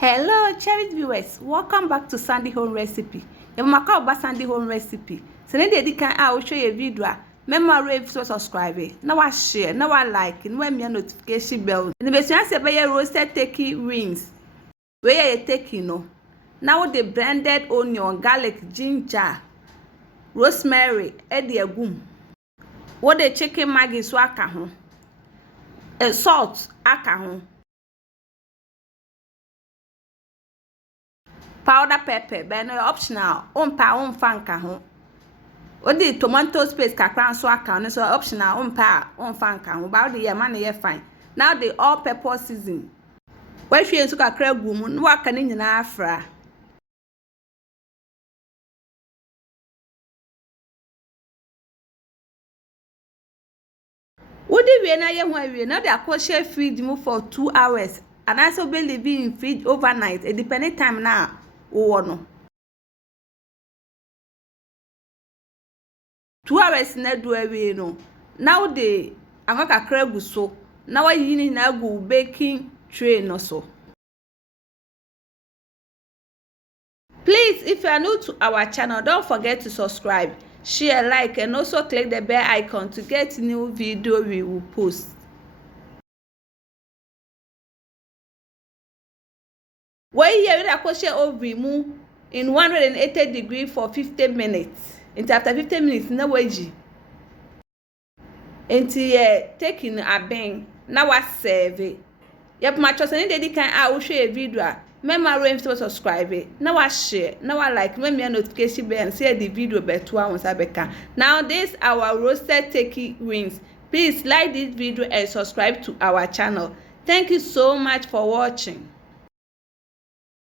Hello, cherished viewers. Welcome back to Sandy Home Recipe. You must call back Sandy Home Recipe. So then they can I will show you a video. Remember if you subscribe. Now I share, now I like, and when me a notification bell. And the best answer by your roasted turkey wings. Where you taking no? Now the blended onion, garlic, ginger, rosemary, eddie agum. What the chicken maggi so aka ho. Salt aka ho. Powder pepper, but no optional. On fanka ho. Odi tomato paste kakran so aka so optional. On fanka ho. Ba the man ye fine. Now the all pepper season. When she so kakra gu mu, no aka ni nyina afra. Odi we na ye ho awie na the akoshe fridge mu for 2 hours. And also be living in fridge overnight. It depending time now. No 2 hours na do away no now the angoka kragu so now I yini na go baking tray no so. Please, if you are new to our channel, don't forget to subscribe, share, like, and also click the bell icon to get new video we will post. When you hear that question of remove in 180 degrees for 50 minutes. Until after 50 minutes, no way. Until taking a bang, now I serve it. Yep, my trust and they can I will show a video. Remember to subscribe it. Now I share, now I like, when me a notification bell and share the video by 2 hours. Now this our roasted turkey wings. Please like this video and subscribe to our channel. Thank you so much for watching.